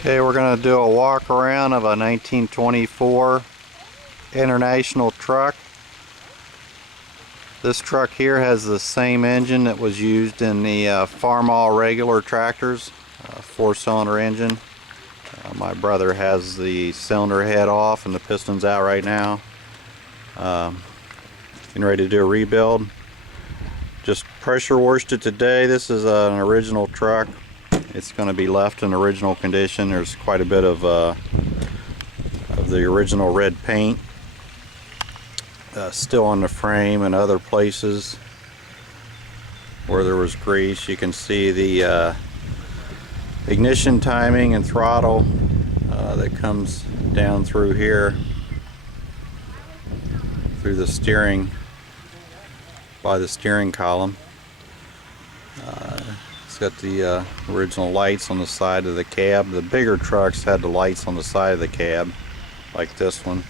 Okay, we're going to do a walk around of a 1924 International truck. This truck here has the same engine that was used in the Farmall regular tractors, 4-cylinder engine. My brother has the cylinder head off and the piston's out right now. Getting ready to do a rebuild. Just pressure washed it today. This is an original truck. It's going to be left in original condition. There's quite a bit of the original red paint still on the frame and other places where there was grease. You can see the ignition timing and throttle that comes down through here, through the steering, by the steering column. It's got the original lights on the side of the cab. The bigger trucks had the lights on the side of the cab, like this one.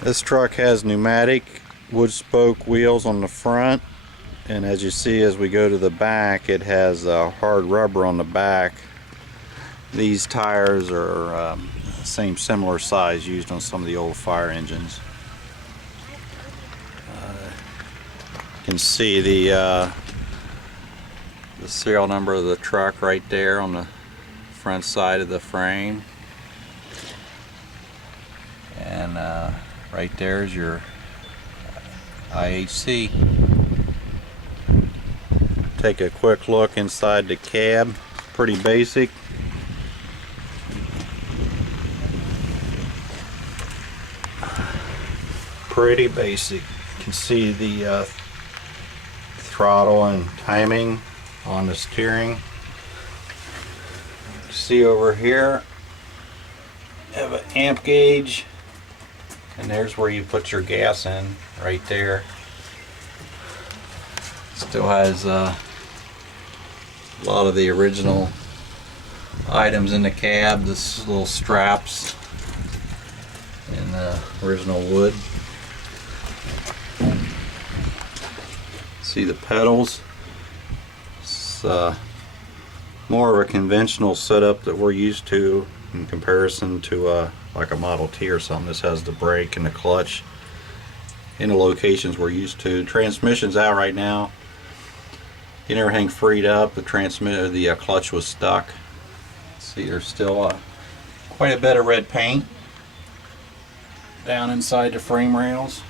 This truck has pneumatic wood spoke wheels on the front, and as you see, as we go to the back, it has hard rubber on the back. These tires are similar size used on some of the old fire engines. You can see the serial number of the truck right there on the front side of the frame, and right there is your IHC. Take a quick look inside the cab. Pretty basic. Pretty basic. You can see the throttle and timing on the steering. See over here, have an amp gauge, and there's where you put your gas in, right there. Still has a lot of the original items in the cab. This little straps in the original wood. See the pedals. It's more of a conventional setup that we're used to in comparison to like a Model T or something. This has the brake and the clutch in the locations we're used to. Transmission's out right now. Getting everything freed up. The clutch was stuck. See, there's still quite a bit of red paint down inside the frame rails.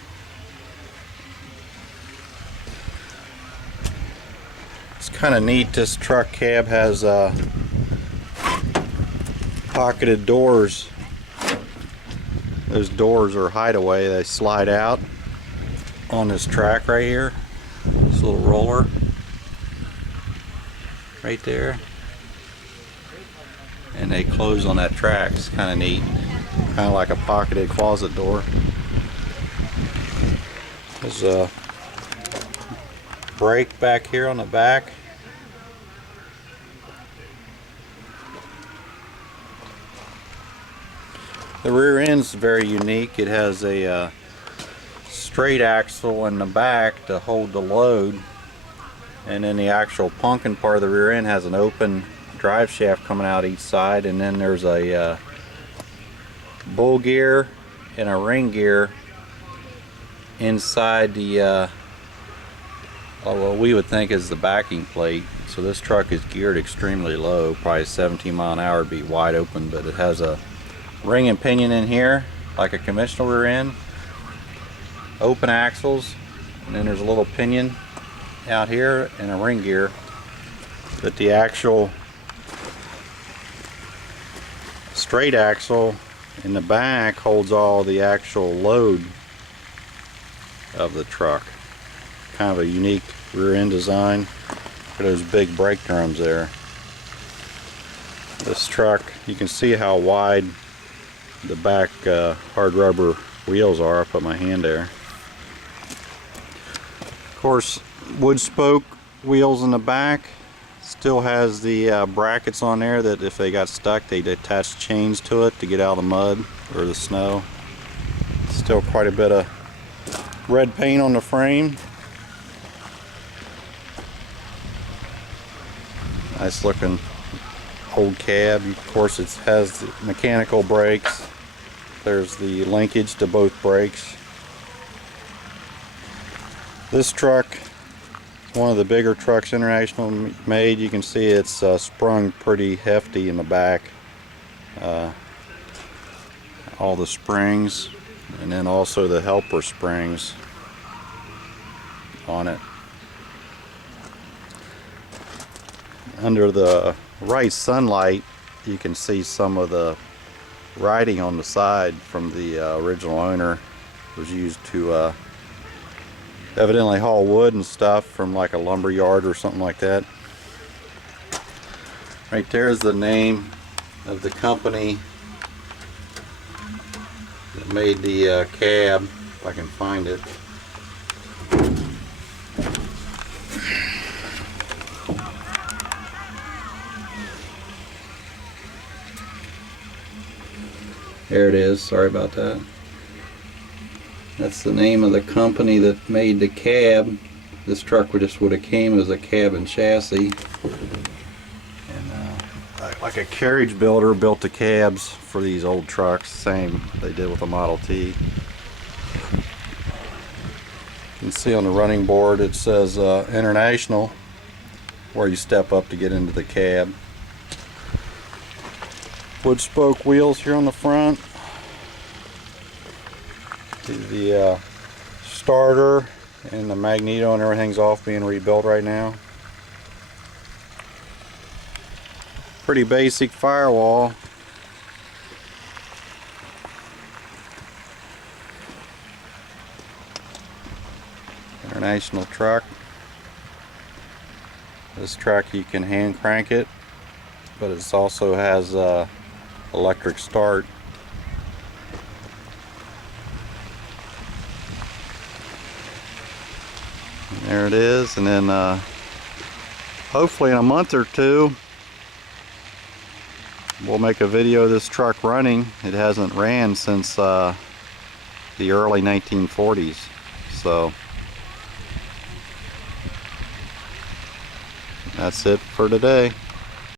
It's kind of neat. This truck cab has pocketed doors. Those doors are hideaway. They slide out on this track right here. This little roller right there, and they close on that track. It's kind of neat, kind of like a pocketed closet door. There's a brake back here on the back. The rear end's very unique. It has a straight axle in the back to hold the load, and then the actual pumpkin part of the rear end has an open drive shaft coming out each side, and then there's a bull gear and a ring gear inside the what we would think is the backing plate. So this truck is geared extremely low, probably 17 mile an hour, would be wide open, but it has a ring and pinion in here like a conventional rear end, open axles, and then there's a little pinion out here and a ring gear. But the actual straight axle in the back holds all the actual load of the truck. Kind of a unique rear end design. Look at those big brake drums there. This truck, you can see how wide the back hard rubber wheels are. I put my hand there. Of course, wood spoke wheels in the back. Still has the brackets on there that if they got stuck, they'd attach chains to it to get out of the mud or the snow. Still quite a bit of red paint on the frame. Nice looking old cab. Of course, it has mechanical brakes. There's the linkage to both brakes. This truck is one of the bigger trucks International made. You can see it's sprung pretty hefty in the back. All the springs, and then also the helper springs on it. Under the right sunlight, you can see some of the writing on the side from the original owner. It was used to evidently haul wood and stuff from like a lumber yard or something like that. Right there is the name of the company that made the cab, if I can find it. There it is, sorry about that. That's the name of the company that made the cab. This truck just would have came as a cab and chassis. And like a carriage builder built the cabs for these old trucks, same they did with the Model T. You can see on the running board it says International, where you step up to get into the cab. Wood spoke wheels here on the front. The starter and the magneto and everything's off, being rebuilt right now. Pretty basic firewall. International truck. This truck you can hand crank it, but it also has electric start. And there it is, and then hopefully in a month or two we'll make a video of this truck running. It hasn't ran since the early 1940s, so that's it for today.